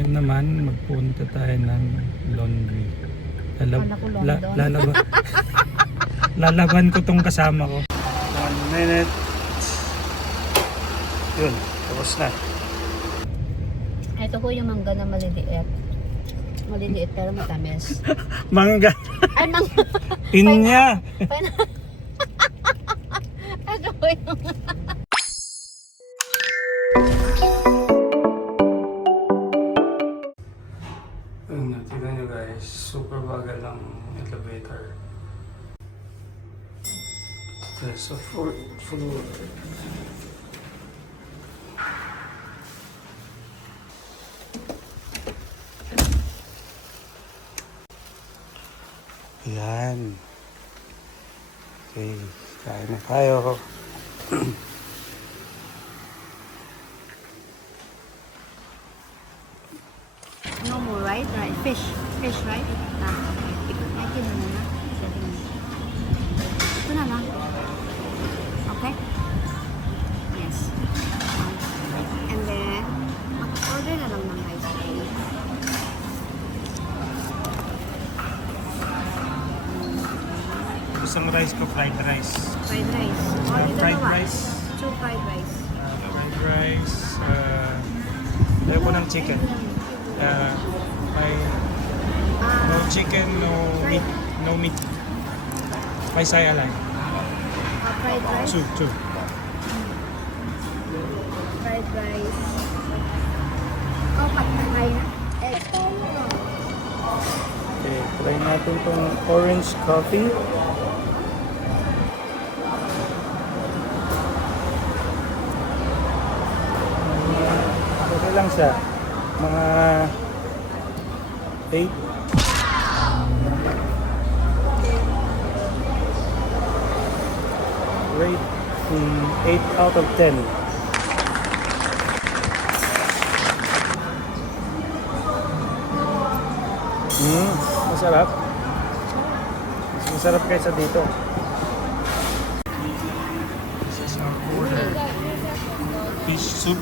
Ngayon naman, magpunta tayo ng laundry. Lalaban ko tong kasama ko. 1 minute. Yun, tapos na. Ito po yung mangga na maliliit. Maliliit pero matamis. Mangga. Ay, mangga. Pinya. Ito po yung... Tignan nyo guys, super bagal ng elevator. There's a floor. Yan. Okay, kain na tayo. No more, right? Right. Fish, right? Okay, na muna. Ito na lang. Okay? Yes. And then, mag-order na lang ng rice. Isang rice ko, fried rice. Fried rice. Only Fried dalawa. rice. 2 fried rice. Fried rice. Ayaw ko ng chicken. May no chicken, no meat. No meat. May saya lang. Fried rice. Two. Fried rice. Oh, patay na. Okay, try natin tong orange coffee. Okay lang siya. Mga 8. Rate 8 out of 10. Masarap. Mas masarap kaysa dito. This is our order. Fish soup.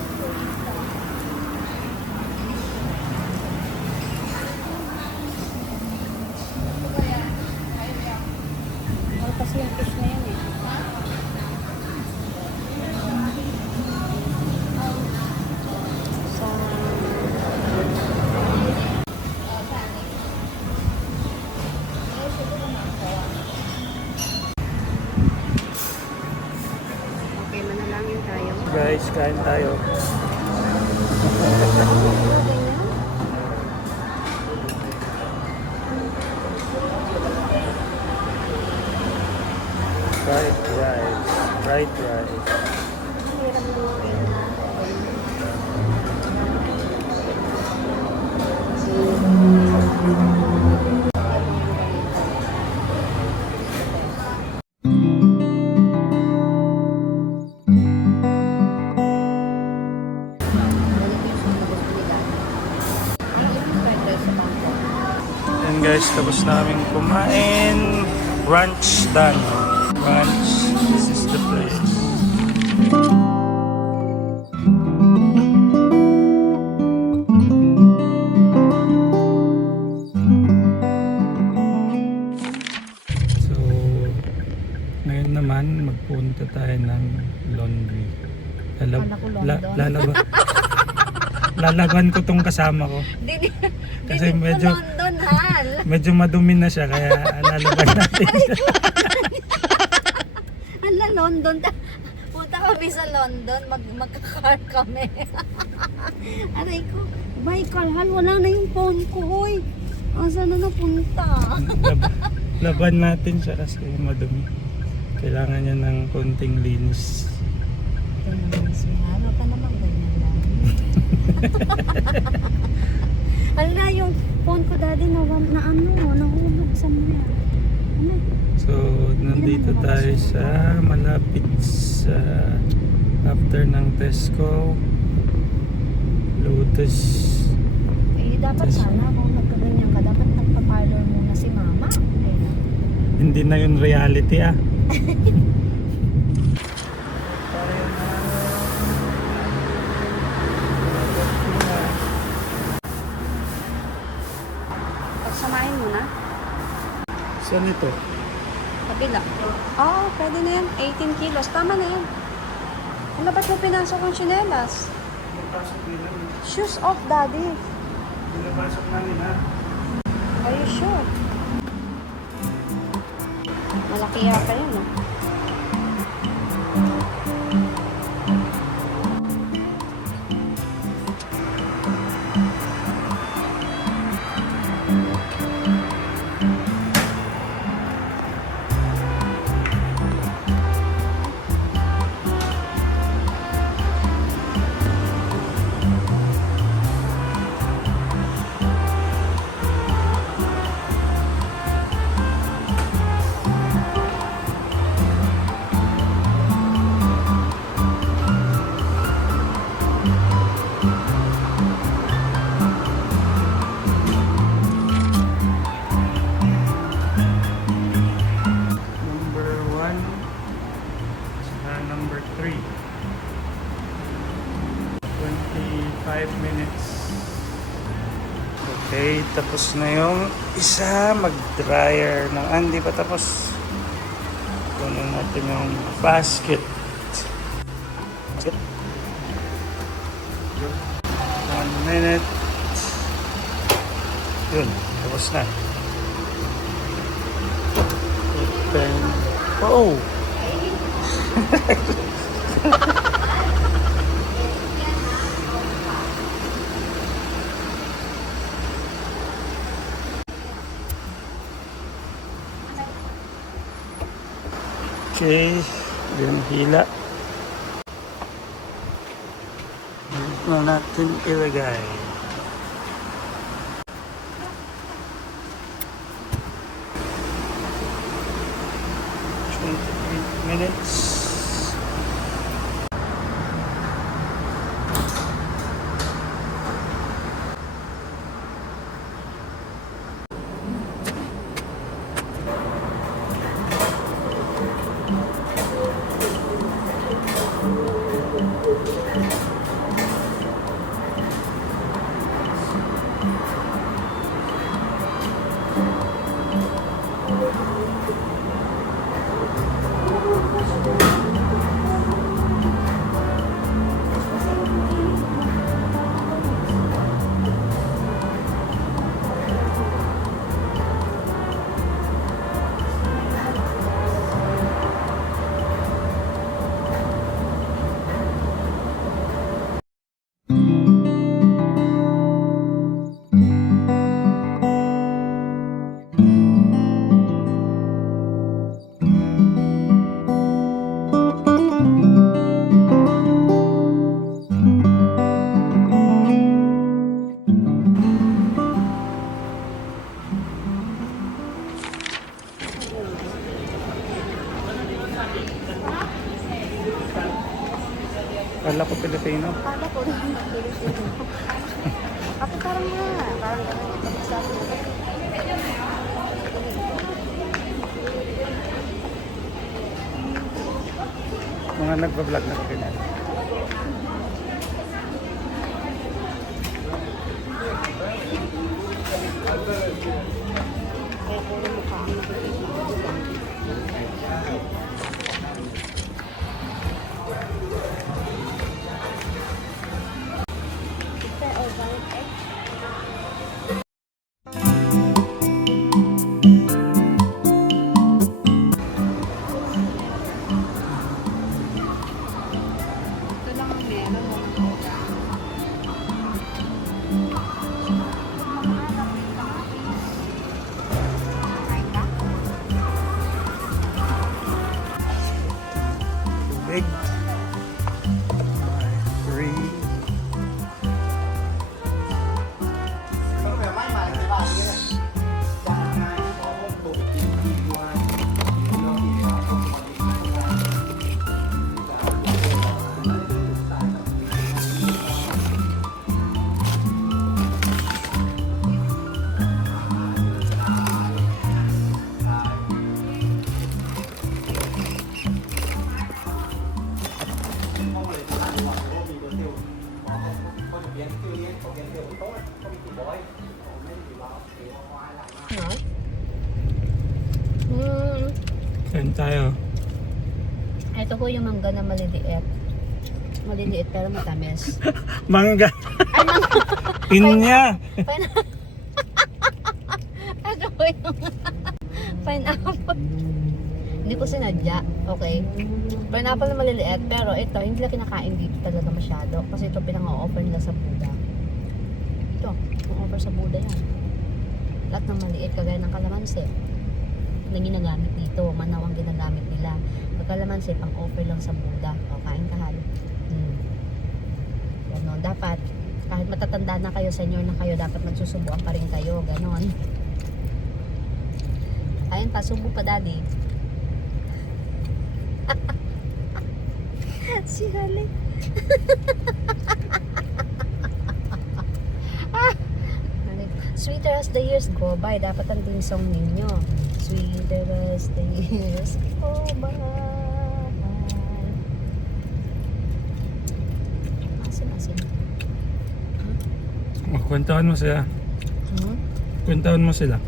Kasi yung fish na yun eh. Okay, manalangin tayo. Guys, kain tayo. Fried rice. And guys, tapos namin kumain. Brunch done. Brunch. This is the place. So, ngayon naman magpunta tayo ng laundry. Lalaban ko tong kasama ko. Kasi medyo madumi na siya kaya lalaban natin siya. London. Punta kami sa London. Magka-car kami. Aray ko. Michael, wala na yung phone ko. Hoy. Saan na napunta? Laban natin siya kasi madumi. Kailangan niya ng konting linis. Ito naman siya. Ano ka naman ganyan lang? Hala, yung phone ko daddy nahulog sa mga. Ano? So, nandito tayo sa malapit sa after ng Tesco Lotus. Dapat sana kung nagkaganyan ka, dapat nagpa-parlor muna si mama. Hindi na yun reality Saan ito? Kabila. Oh, pwede na yan. 18 kilos. Tama na yan. Ano ba't mo pinasok ang tsinelas? Pinapasok nila. Shoes off, daddy. Pinapasok namin ha. Are you sure? Malaki yata yan, no? Number 1. Saka number 3. 25 minutes. Okay, tapos na yung isa. Mag-dryer ng hindi pa tapos. Kunin natin yung basket. 1 minute. Yun, tapos na. Open. Oh! Okay, yung hila. Dito na natin ilagay. Minutes. Kala ko Pilipino. Kala ko rin yung Pilipino. Ate, parang nga. Parang gano'n. Sa akin. Mga nagbablog na Pilipino. Ito lang ang meron. Big. 3. Kain tayo. Ito po yung mangga na maliliit. Maliliit pero matamis. Mangga. Ay, mangga. Pinya. Ito po yung pineapple. Hindi ko sinadya. Okay. Pineapple na maliliit pero ito hindi na kinakain dito talaga masyado. Kasi ito pinang-offer nila sa Buda. Ito, offer sa Buda yan. Lahat ng maliit kagaya ng kalamansi na ginagamit dito. Manaw ang ginagamit nila. Pag kalamansi, pang-offer lang sa Buda. O, kain ka hal. Ganon. Dapat, kahit matatanda na kayo, senior na kayo, dapat magsusubuan pa rin kayo. Ganon. Kain pa, subo pa daddy. Si Hali. Sweeter as the years go by. Dapat ang theme song ninyo. Sweeter as the years go by. Asin. Kwentuhan mo sila. Kwentuhan mo sila.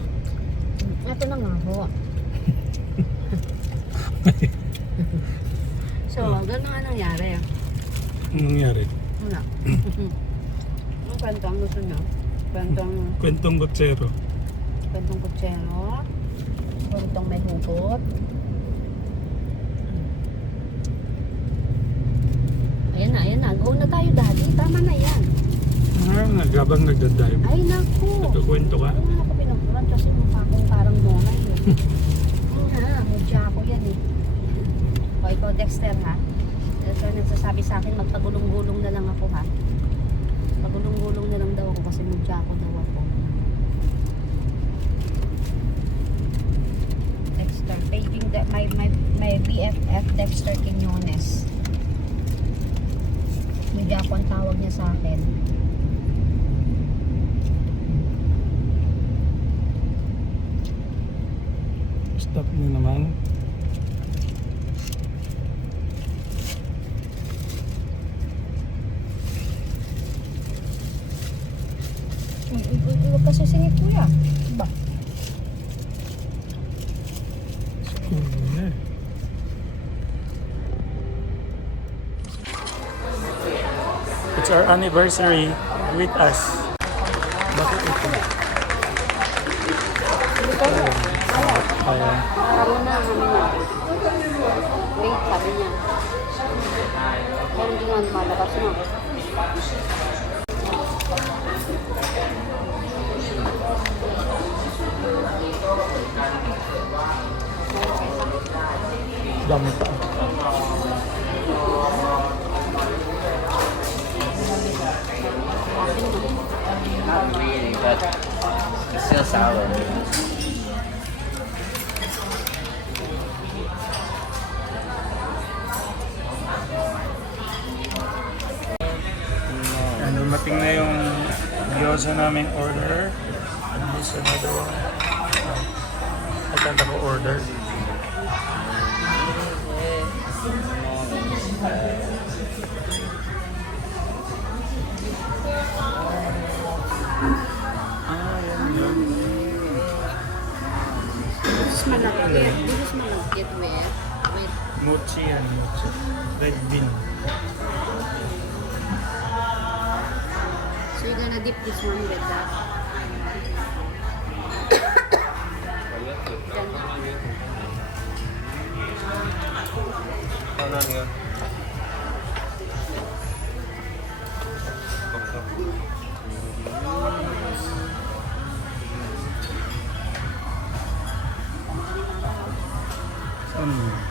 Ito na nga ho. So, gano'n nga nangyari. Anong nangyari? Wala. Ang kwento ang gusto nyo? Kwentong kutsero. Kwentong kutsero. Kwentong may hugot. Ayan na. Go na tayo, daddy. Tama na yan. Habang nagdadive. Ay, naku. Nagkukwento ka. Ay, naku, pinakulan kasi mukha kong parang monay. Mudya ako yan eh. O, ikaw, Dexter, ha? Ito, nagsasabi sa akin, magpagulong-gulong na lang ako, ha? Pagulong-gulong na lang daw ako kasi mudya ako daw ako. Dexter, paging my BFF Dexter Quiñones. Mudya ako ang tawag niya sa akin. Stop nyo naman. Huwag kasi singit kuya. Ba? It's our anniversary with us. Bakit ito? Ayan. Karo na kami na. Wait, sabi niya. Kaya hindi nga lumalabas mo. Dami pa. Not really, but it's still sour. Yan, dumating na yung gyoza naming order. And this another one. Nagkanta ko order. This is malagkit. This is malagkit with Mochi and mochi. Red bean. so you're gonna dip this one with that.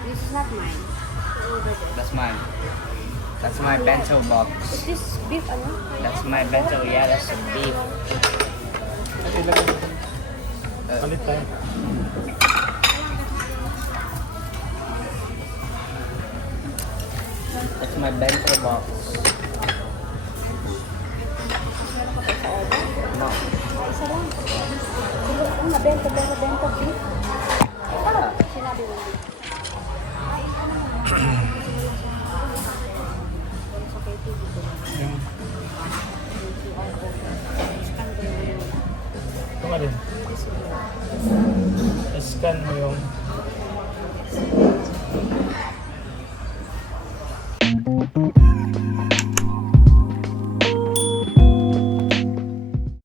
This is not mine. That's mine. That's my bento box. Is this beef ano? That's my bento. Yeah, that's beef. Palit tayo. That's my bento box. No. Isa lang. Ang nabenta beef. Yeah. Sinabi mo beef. Yung Gusto mo din? Scan mo yung